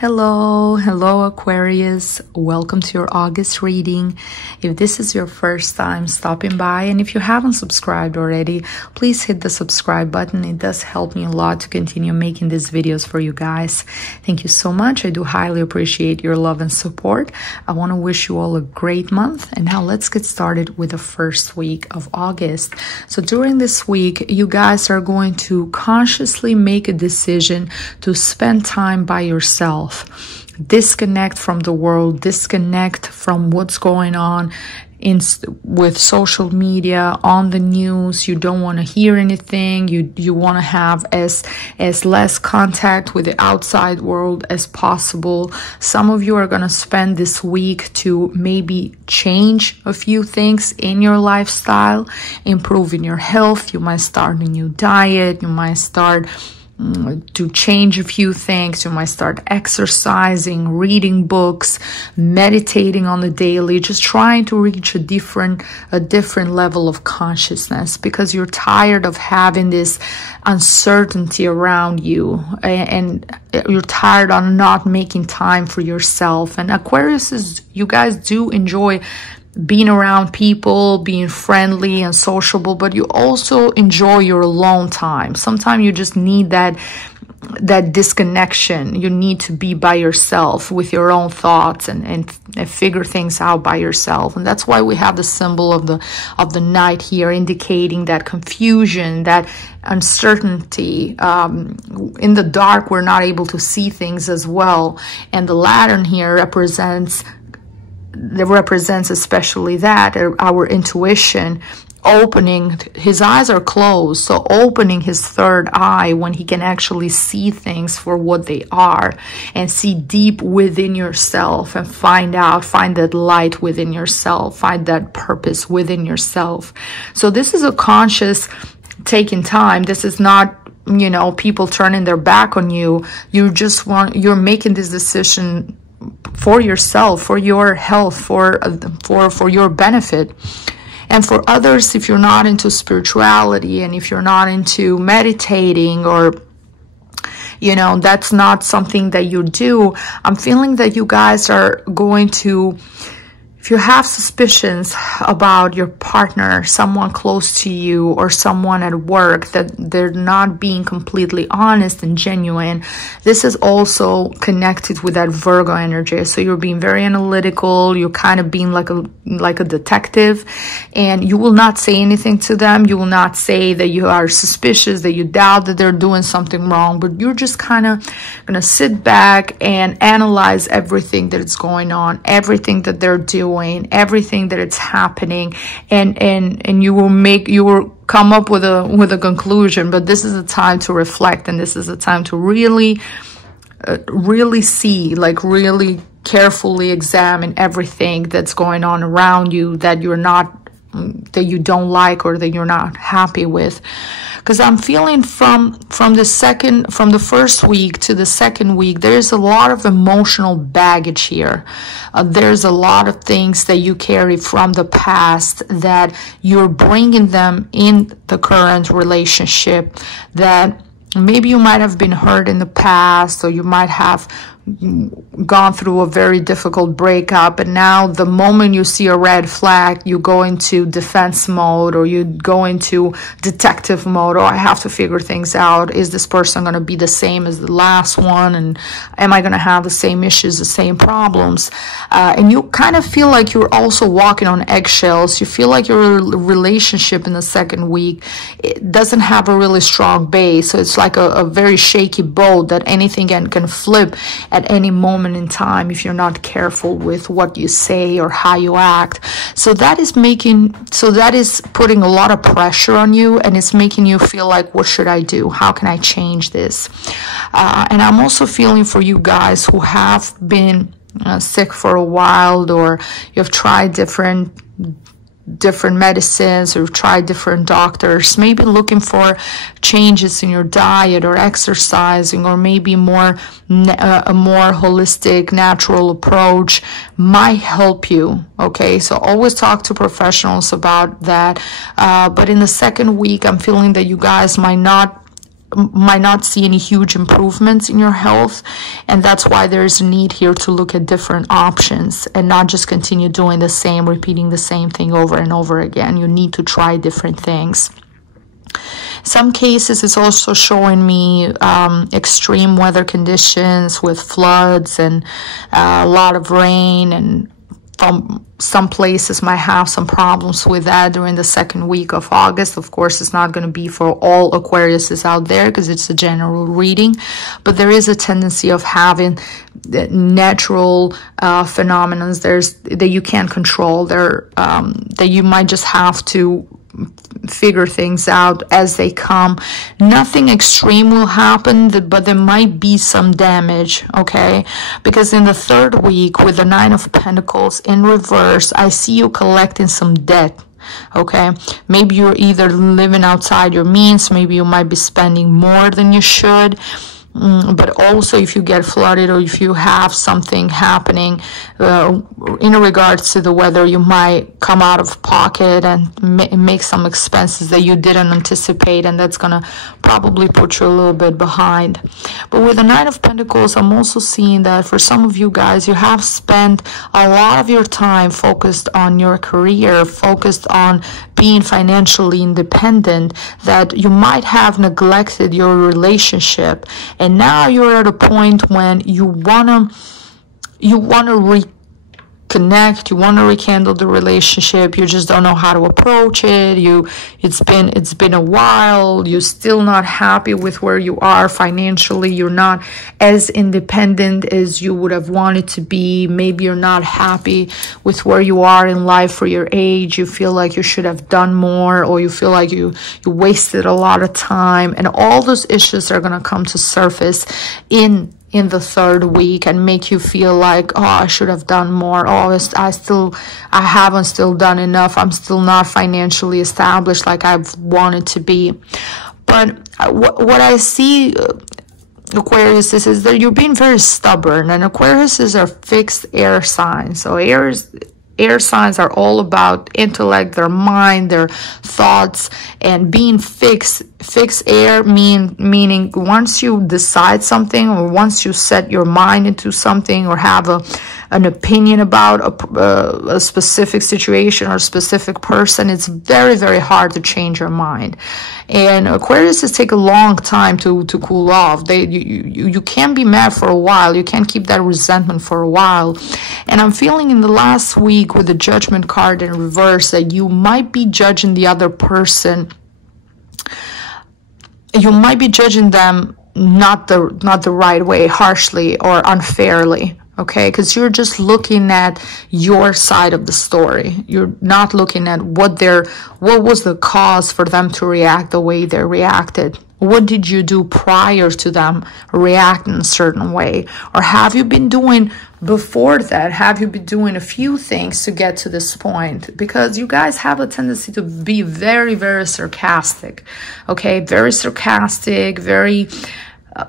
Hello Aquarius, welcome to your August reading. If this is your first time stopping by, and if you haven't subscribed already, please hit the subscribe button. It does help me a lot to continue making these videos for you guys. Thank you so much. I do highly appreciate your love and support. I want to wish you all a great month, and now let's get started with the first week of August. So during this week, you guys are going to consciously make a decision to spend time by yourself. Disconnect from the world, disconnect from what's going on with social media, on the news. You don't want to hear anything. You want to have as less contact with the outside world as possible. Some of you are going to spend this week to maybe change a few things in your lifestyle, improving your health. You might start a new diet. You might start to change a few things. You might start exercising, reading books, meditating on the daily, just trying to reach a different level of consciousness, because you're tired of having this uncertainty around you, and you're tired of not making time for yourself. And Aquarius, you guys do enjoy being around people, being friendly and sociable, but you also enjoy your alone time. Sometimes you just need that disconnection. You need to be by yourself with your own thoughts and figure things out by yourself. And that's why we have the symbol of the knight here, indicating that confusion, that uncertainty. In the dark, we're not able to see things as well. And the lantern here represents especially that, our intuition opening. His eyes are closed, so opening his third eye when he can actually see things for what they are and see deep within yourself and find that light within yourself, find that purpose within yourself. So this is a conscious taking time. This is not, people turning their back on you. You're making this decision for yourself, for your health, for your benefit. And for others, if you're not into spirituality and if you're not into meditating, or that's not something that you do, I'm feeling that you guys are going to, if you have suspicions about your partner, someone close to you, or someone at work, that they're not being completely honest and genuine, this is also connected with that Virgo energy. So you're being very analytical. You're kind of being like a detective, and you will not say anything to them. You will not say that you are suspicious, that you doubt that they're doing something wrong, but you're just kind of going to sit back and analyze everything that is going on, everything that they're doing, everything that it's happening, and you will come up with a conclusion. But this is a time to reflect, and this is a time to really see, really carefully examine everything that's going on around you that you don't like, or that you're not happy with. Because I'm feeling from the first week to the second week, there's a lot of emotional baggage here. There's a lot of things that you carry from the past that you're bringing them in the current relationship, that maybe you might have been hurt in the past, or you might have gone through a very difficult breakup, and now the moment you see a red flag, you go into defense mode, or you go into detective mode. Or I have to figure things out. Is this person going to be the same as the last one? And am I going to have the same issues, the same problems? And you kind of feel like you're also walking on eggshells. You feel like your relationship in the second week, it doesn't have a really strong base. So it's like a very shaky boat that anything can flip at any moment in time if you're not careful with what you say or how you act. So that is putting a lot of pressure on you, and it's making you feel like, what should I do? How can I change this? And I'm also feeling for you guys who have been sick for a while, or you've tried different medicines, or try different doctors, maybe looking for changes in your diet or exercising, or maybe a more holistic, natural approach might help you. Okay, so always talk to professionals about that. But in the second week, I'm feeling that you guys might not might not see any huge improvements in your health, and that's why there's a need here to look at different options and not just continue doing the same, repeating the same thing over and over again. You need to try different things. Some cases it's also showing me extreme weather conditions with floods and a lot of rain, and some places might have some problems with that during the second week of August. Of course, it's not going to be for all Aquariuses out there because it's a general reading, but there is a tendency of having natural phenomena that you can't control, that you might just have to figure things out as they come. Nothing extreme will happen, but there might be some damage, okay? Because in the third week with the Nine of Pentacles in reverse, I see you collecting some debt. Okay, maybe you're either living outside your means, maybe you might be spending more than you should. But also if you get flooded or if you have something happening in regards to the weather, you might come out of pocket and make some expenses that you didn't anticipate, and that's gonna probably put you a little bit behind. But with the Nine of Pentacles, I'm also seeing that for some of you guys, you have spent a lot of your time focused on your career, focused on being financially independent, that you might have neglected your relationship. And now you're at a point when you wanna reconnect, you wanna rekindle the relationship. You just don't know how to approach it. It's been a while. You're still not happy with where you are financially. You're not as independent as you would have wanted to be. Maybe you're not happy with where you are in life for your age. You feel like you should have done more, or you feel like you wasted a lot of time, and all those issues are going to come to surface in the third week and make you feel like, oh, I should have done more. Oh, I haven't still done enough. I'm still not financially established like I've wanted to be. But what I see, Aquarius, is that you're being very stubborn, and Aquariuses are fixed air signs. So air signs are all about intellect, their mind, their thoughts, and being fixed air meaning once you decide something, or once you set your mind into something, or have an opinion about a specific situation or a specific person, it's very, very hard to change your mind. And Aquariuses take a long time to cool off. You can't be mad for a while. You can't keep that resentment for a while. And I'm feeling in the last week with the Judgment card in reverse that you might be judging the other person. You might be judging them not the right way, harshly or unfairly. Okay, because you're just looking at your side of the story. You're not looking at what was the cause for them to react the way they reacted. What did you do prior to them reacting a certain way? Or have you been doing before that? Have you been doing a few things to get to this point? Because you guys have a tendency to be very, very sarcastic. Okay, very sarcastic, very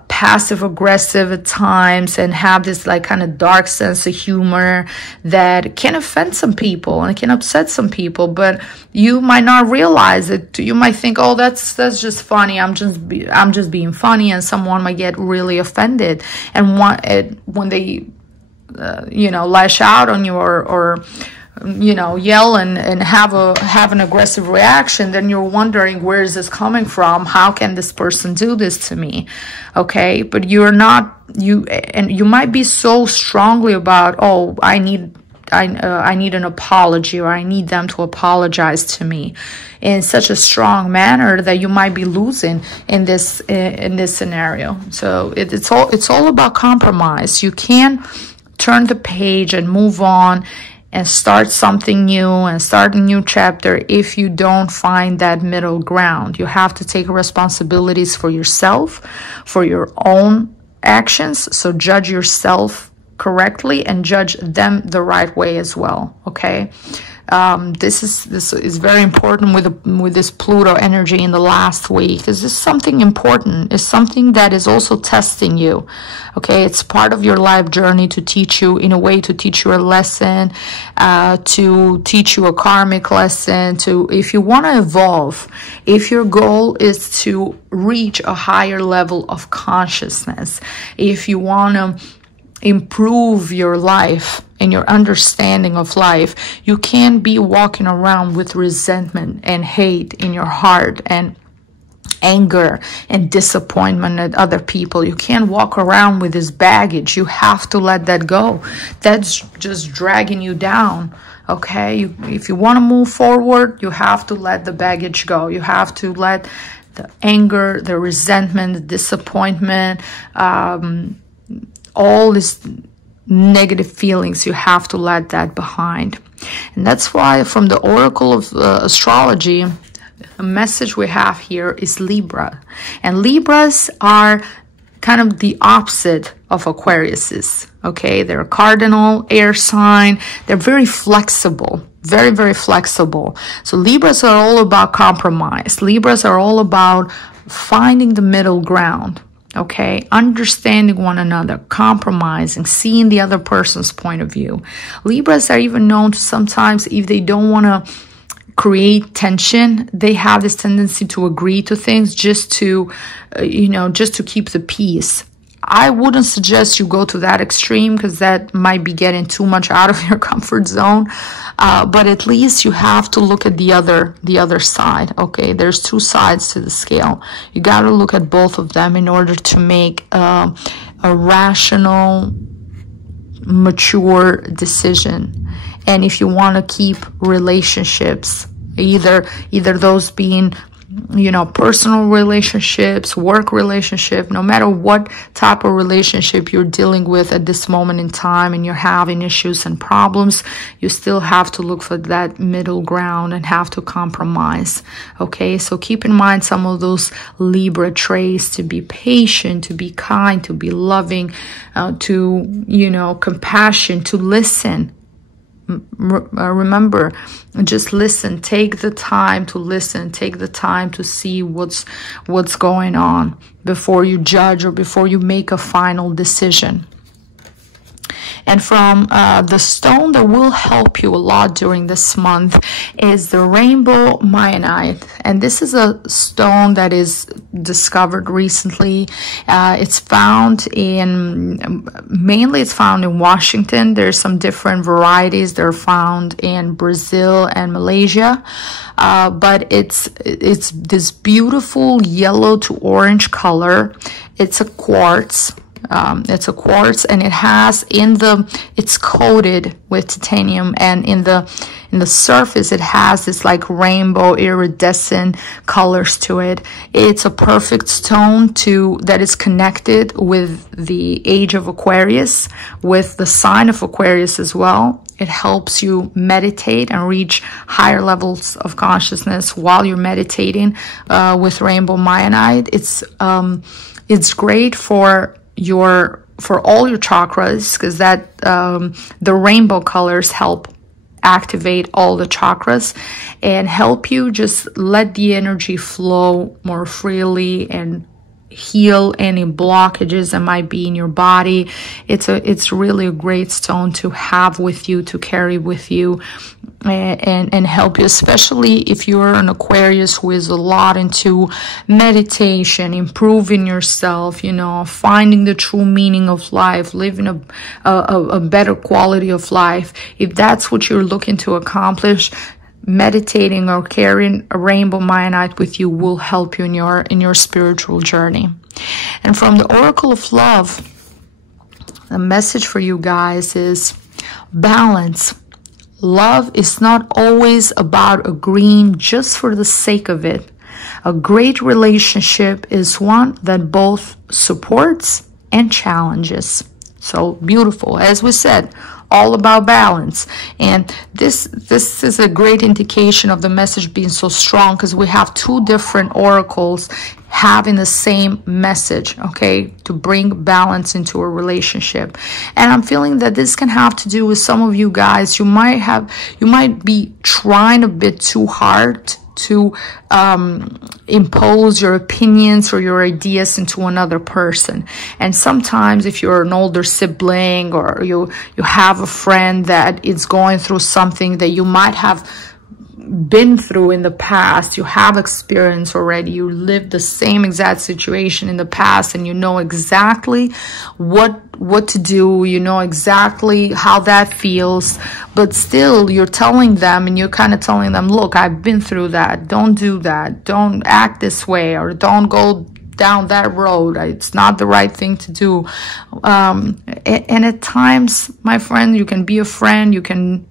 passive aggressive at times, and have this like kind of dark sense of humor that can offend some people and can upset some people, but you might not realize it. You might think, oh, that's just funny, I'm just being funny, and someone might get really offended, and when they lash out on you or yell and have an aggressive reaction, then you're wondering, where is this coming from? How can this person do this to me? Okay, but you might be so strongly about, oh, I need an apology, or I need them to apologize to me, in such a strong manner that you might be losing in this scenario. So it's all about compromise. You can't turn the page and move on and start something new and start a new chapter if you don't find that middle ground. You have to take responsibilities for yourself, for your own actions. So judge yourself correctly and judge them the right way as well, okay? This is very important with this Pluto energy in the last week. Is this something important? It's something that is also testing you. Okay, it's part of your life journey to teach you, in a way, to teach you a lesson, to teach you a karmic lesson, if you want to evolve, if your goal is to reach a higher level of consciousness, if you want to improve your life and your understanding of life, you can't be walking around with resentment and hate in your heart and anger and disappointment at other people. You can't walk around with this baggage. You have to let that go. That's just dragging you down. Okay, if you want to move forward, you have to let the baggage go. You have to let the anger, the resentment, the disappointment, all these negative feelings, you have to let that behind. And that's why from the Oracle of Astrology, the message we have here is Libra. And Libras are kind of the opposite of Aquariuses. Okay, they're a cardinal air sign. They're very flexible, very, very flexible. So Libras are all about compromise. Libras are all about finding the middle ground. Okay, understanding one another, compromising, seeing the other person's point of view. Libras are even known to sometimes, if they don't want to create tension, they have this tendency to agree to things just to, just to keep the peace. I wouldn't suggest you go to that extreme, because that might be getting too much out of your comfort zone. But at least you have to look at the other side. Okay, there's two sides to the scale. You got to look at both of them in order to make a rational, mature decision. And if you want to keep relationships, either those being, personal relationships, work relationship, no matter what type of relationship you're dealing with at this moment in time, and you're having issues and problems, you still have to look for that middle ground and have to compromise. Okay, so keep in mind some of those Libra traits: to be patient, to be kind, to be loving, to, compassion, to listen. Remember, just listen. Take the time to listen. Take the time to see what's going on before you judge or before you make a final decision. And from the stone that will help you a lot during this month is the rainbow Mayanite. And this is a stone that is discovered recently. It's found mainly it's found in Washington. There's some different varieties. They're found in Brazil and Malaysia. But it's this beautiful yellow to orange color. It's a quartz. And it has it's coated with titanium, and in the surface it has this like rainbow iridescent colors to it. It's a perfect stone that is connected with the age of Aquarius, with the sign of Aquarius as well. It helps you meditate and reach higher levels of consciousness while you're meditating with rainbow Mayanite. It's great for all your chakras, because the rainbow colors help activate all the chakras and help you just let the energy flow more freely and heal any blockages that might be in your body. It's really a great stone to have with you, to carry with you, and help you, especially if you're an Aquarius who is a lot into meditation, improving yourself, finding the true meaning of life, living a better quality of life. If that's what you're looking to accomplish, meditating or carrying a rainbow Mayanite with you will help you in your spiritual journey. And from the Oracle of Love, the message for you guys is balance. Love is not always about agreeing just for the sake of it. A great relationship is one that both supports and challenges. So beautiful. As we said, all about balance. And this is a great indication of the message being so strong, because we have two different oracles having the same message, okay, to bring balance into a relationship. And I'm feeling that this can have to do with some of you guys. You might be trying a bit too hard to impose your opinions or your ideas into another person. And sometimes if you're an older sibling, or you have a friend that is going through something that you might have been through in the past, you have experience already, you lived the same exact situation in the past, and you know exactly what to do, you know exactly how that feels, but still you're telling them, and you're kind of telling them, look, I've been through that, don't do that, don't act this way, or don't go down that road, it's not the right thing to do. And at times, my friend, you can be a friend, you can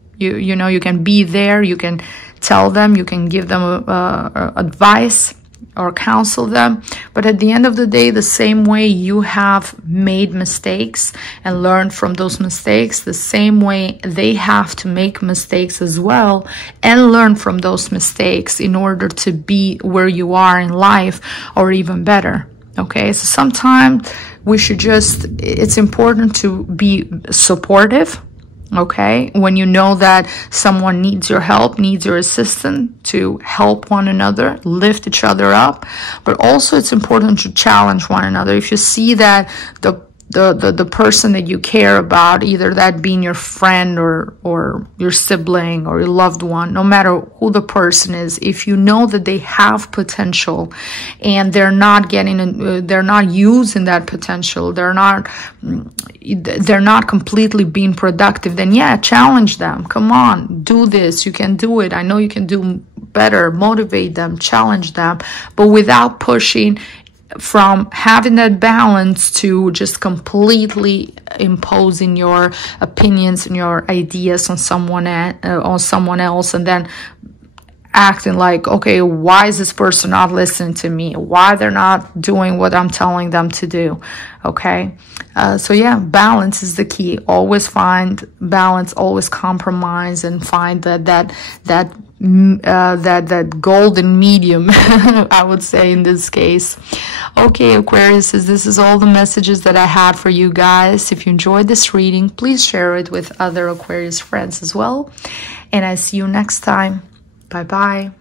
be there, you can tell them, you can give them advice or counsel them, but at the end of the day, the same way you have made mistakes and learned from those mistakes, the same way they have to make mistakes as well and learn from those mistakes in order to be where you are in life, or even better. Okay, so sometimes it's important to be supportive. Okay, when you know that someone needs your help, needs your assistance, to help one another, lift each other up. But also it's important to challenge one another. If you see that the person that you care about, either that being your friend or your sibling or your loved one, no matter who the person is, if you know that they have potential and they're not using that potential, they're not completely being productive, then yeah, challenge them. Come on, do this, you can do it, I know you can do better. Motivate them, challenge them, but without pushing from having that balance to just completely imposing your opinions and your ideas on someone else, and then acting like, okay, why is this person not listening to me? Why they're not doing what I'm telling them to do? Okay, so yeah, balance is the key. Always find balance, always compromise, and find that golden medium, I would say in this case. Okay, Aquarius, this is all the messages that I had for you guys. If you enjoyed this reading, please share it with other Aquarius friends as well. And I see you next time. Bye-bye.